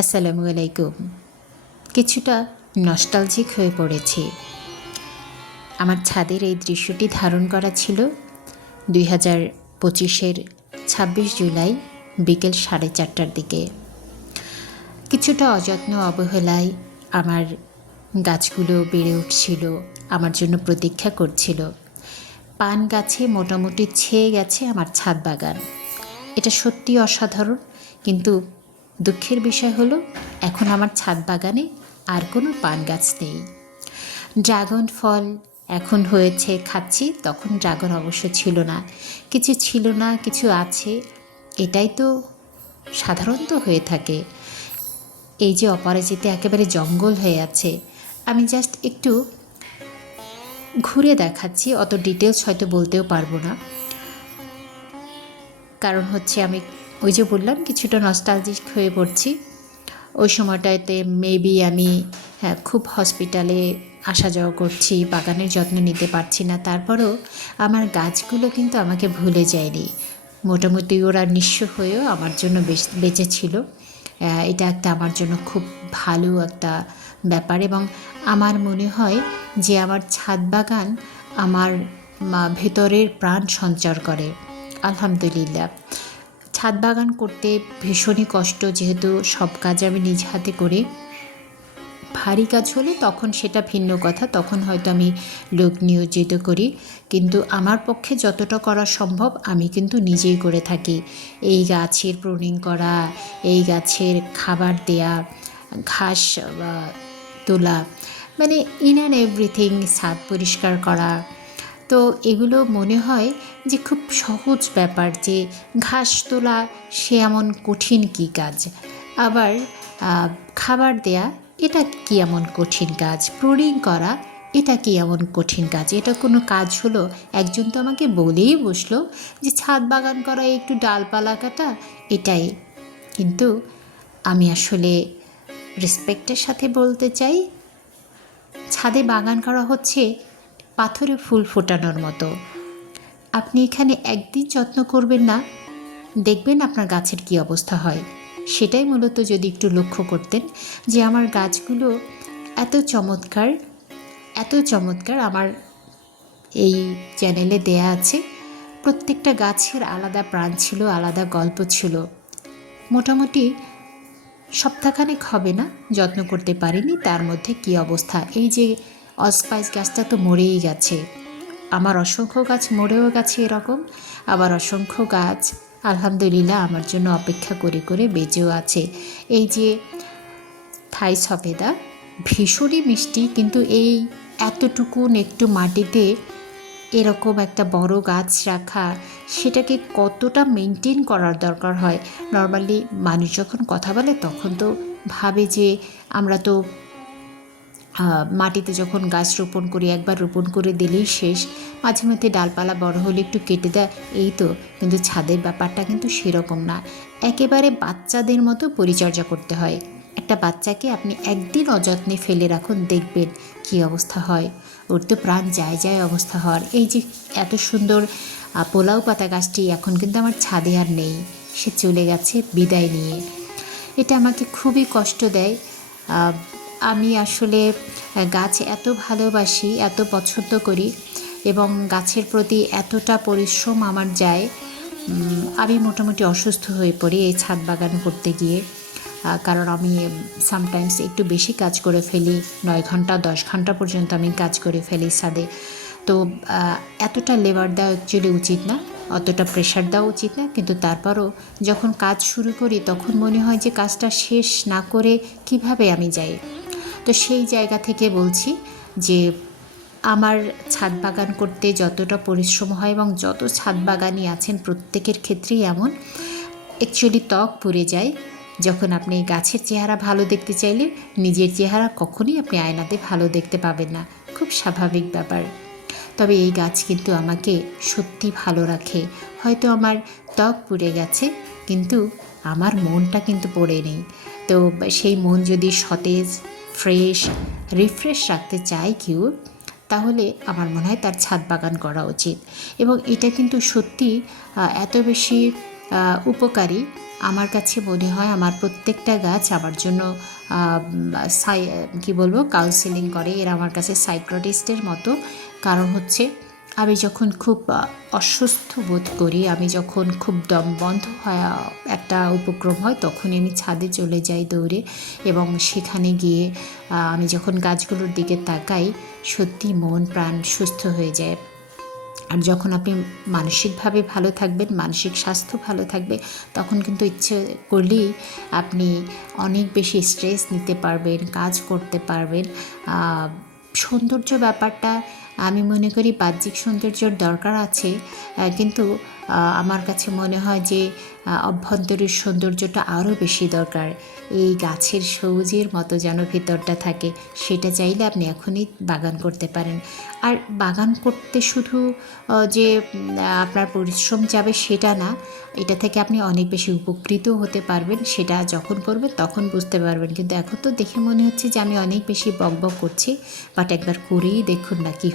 আসসালামু আলাইকুম। কিছুটা নস্টালজিক হয়ে পড়েছি। আমার ছাদের এই দৃশ্যটি ধারণ করা ছিল 2025-এর 26 জুলাই বিকেল 4:30টার দিকে। কিছুটা অযত্ন অবহেলায় আমার গাছগুলো বেড়ে উঠছিল, আমার জন্য প্রতীক্ষা করছিল। পান গাছে মোটামুটি ছেয়ে গেছে আমার ছাদ বাগান। এটা সত্যি অসাধারণ, কিন্তু দুঃখের বিষয় হলো এখন আমার ছাদ বাগানে আর কোনো পান গাছ নেই। ড্রাগন ফল এখন হয়েছে, খাচ্ছি, তখন ড্রাগন অবশ্য ছিল না। কিছু ছিল না, কিছু আছে, এটাই তো সাধারণত হয়ে থাকে। এই যে অপরাজিতে একেবারে জঙ্গল হয়ে আছে, আমি জাস্ট একটু ঘুরে দেখাচ্ছি, অত ডিটেলস হয়তো বলতেও পারবো না। কারণ হচ্ছে আমি ওই যে বললাম কিছুটা নস্টালজিক হয়ে পড়ছি। ওই সময়টাতে মেবি আমি খুব হসপিটালে আসা যাওয়া করছি, বাগানের যত্ন নিতে পারছি না, তারপরেও আমার গাছগুলো কিন্তু আমাকে ভুলে যায়নি। মোটামুটি ওরা নিঃস্ব হয়েও আমার জন্য বেঁচে ছিল। এটা একটা আমার জন্য খুব ভালো একটা ব্যাপার, এবং আমার মনে হয় যে আমার ছাদ বাগান আমার ভেতরের প্রাণ সঞ্চার করে। আলহামদুলিল্লাহ। ছাদ বাগান করতে ভীষণই কষ্ট, যেহেতু সব কাজ আমি নিজ হাতে করি। ভারী কাজ হলে তখন সেটা ভিন্ন কথা, তখন হয়তো আমি লোক নিয়োজিত করি, কিন্তু আমার পক্ষে যতটা করা সম্ভব আমি কিন্তু নিজেই করে থাকি। এই গাছের প্রুনিং করা, এই গাছের খাবার দেয়া, ঘাস তোলা, মানে ইন অ্যান্ড এভরিথিং, ছাদ পরিষ্কার করা। তো এগুলো মনে হয় যে খুব সহজ ব্যাপার, যে ঘাস তোলা সে এমন কঠিন কী কাজ, আবার খাবার দেয়া এটা কি এমন কঠিন কাজ, প্রুনিং করা এটা কি এমন কঠিন কাজ, এটা কোনো কাজ হলো? একজন তো আমাকে বলেই বসলো যে ছাদ বাগান করা, একটু ডালপালা কাটা, এটাই। কিন্তু আমি আসলে রেসপেক্টের সাথে বলতে চাই, ছাদে বাগান করা হচ্ছে পাথরে ফুল ফোটানোর মতো। আপনি এখানে একদিন যত্ন করবেন না, দেখবেন আপনার গাছের কি অবস্থা হয়। সেটাই মূলত যদি একটু লক্ষ্য করতেন, যে আমার গাছগুলো এত চমৎকার, এত চমৎকার। আমার এই চ্যানেলে দেয়া আছে, প্রত্যেকটা গাছের আলাদা প্রাণ ছিল, আলাদা গল্প ছিল। মোটামুটি সপ্তাহখানেক হবে না যত্ন করতে পারিনি, তার মধ্যে কি অবস্থা। এই যে অস্পাইস গাছটা তো মরেই গেছে, আমার অসংখ্য গাছ মরেও গেছে এরকম, আবার অসংখ্য গাছ আলহামদুলিল্লাহ আমার জন্য অপেক্ষা করে করে বেঁচেও আছে। এই যে থাই সফেদা ভীষণই মিষ্টি, কিন্তু এই এতটুকুন একটু মাটিতে এরকম একটা বড় গাছ রাখা, সেটাকে কতটা মেনটেন করার দরকার হয়। নর্মালি মানুষ যখন কথা বলে তখন তো ভাবে যে আমরা তো মাটিতে যখন গাছ রোপণ করি, একবার রোপণ করে দিলেই শেষ, মাঝে মধ্যে ডালপালা বড় হলে একটু কেটে দেয়, এই তো। কিন্তু ছাদের ব্যাপারটা কিন্তু সেরকম না, একেবারে বাচ্চাদের মতো পরিচর্যা করতে হয়। একটা বাচ্চাকে আপনি একদিন অযত্নে ফেলে রাখুন, দেখবেন কি অবস্থা হয়, ওর তো প্রাণ যায় যায় অবস্থা হওয়ার। এই যে এত সুন্দর পোলাও পাতা গাছটি এখন কিন্তু আমার ছাদে আর নেই, সে চলে গেছে বিদায় নিয়ে। এটা আমাকে খুবই কষ্ট দেয়। আমি আসলে গাছ এত ভালোবাসি, এত পছন্দ করি, এবং গাছের প্রতি এতটা পরিশ্রম আমার যায়, আমি মোটামুটি অসুস্থ হয়ে পড়ি এই ছাদ বাগান করতে গিয়ে। কারণ আমি সামটাইমস একটু বেশি কাজ করে ফেলি, 9 ঘন্টা 10 ঘন্টা পর্যন্ত আমি কাজ করে ফেলি ছাদে। তো এতটা লেবার দেওয়া অ্যাকচুয়ালি উচিত না, অতটা প্রেশার দেওয়া উচিত না, কিন্তু তারপরও যখন কাজ শুরু করি তখন মনে হয় যে কাজটা শেষ না করে কিভাবে আমি যাই। তো সেই জায়গা থেকে বলছি যে আমার ছাদ বাগান করতে যতটা পরিশ্রম হয়, এবং যত ছাদ বাগানই আছেন প্রত্যেকের ক্ষেত্রেই এমন, অ্যাকচুয়ালি ত্বক পুড়ে যায় যখন আপনি গাছের চেহারা ভালো দেখতে চাইলে নিজের চেহারা কখনোই আপনি আয়নাতে ভালো দেখতে পাবেন না, খুব স্বাভাবিক ব্যাপার। তবে এই গাছ কিন্তু আমাকে সত্যি ভালো রাখে। হয়তো আমার ত্বক পুড়ে গেছে, কিন্তু আমার মনটা কিন্তু পড়ে নেই। তো সেই মন যদি সতেজ, ফ্রেশ, রিফ্রেশ রাখতে চায় কেউ, তাহলে আমার মনে হয় তার ছাদ বাগান করা উচিত। এবং এটা কিন্তু সত্যি এত বেশি উপকারী। আমার কাছে মনে হয় আমার প্রত্যেকটা গাছ আমার জন্য কী বলবো কাউন্সেলিং করে, এরা আমার কাছে সাইকিয়াট্রিস্টের মতো। কারণ হচ্ছে আমি যখন খুব অসুস্থ বোধ করি, আমি যখন খুব দম বন্ধ হয় একটা উপক্রম হয়, তখনই আমি ছাদে চলে যাই দৌড়ে, এবং সেখানে গিয়ে আমি যখন গাছগুলোর দিকে তাকাই, সত্যি মন প্রাণ সুস্থ হয়ে যায়। আর যখন আপনি মানসিকভাবে ভালো থাকবেন, মানসিক স্বাস্থ্য ভালো থাকবে, তখন কিন্তু ইচ্ছে করলেই আপনি অনেক বেশি স্ট্রেস নিতে পারবেন, কাজ করতে পারবেন। সৌন্দর্য ব্যাপারটা আমি মনে করি বাহ্যিক সৌন্দর্যর দরকার আছে, কিন্তু আমার কাছে মনে হয় যে অভ্যন্তরীণ সৌন্দর্যটা আরও বেশি দরকার। এই গাছের সবুজের মতো যেন ভেতরটা থাকে, সেটা চাইলে আপনি এখনই বাগান করতে পারেন। আর বাগান করতে শুধু যে আপনার পরিশ্রম যাবে সেটা না, এটা থেকে আপনি অনেক বেশি উপকৃতও হতে পারবেন। সেটা যখন করবেন তখন বুঝতে পারবেন, কিন্তু এখন তো দেখে মনে হচ্ছে যে আমি অনেক বেশি বকবক করছি, বাট একবার করেই দেখুন না কি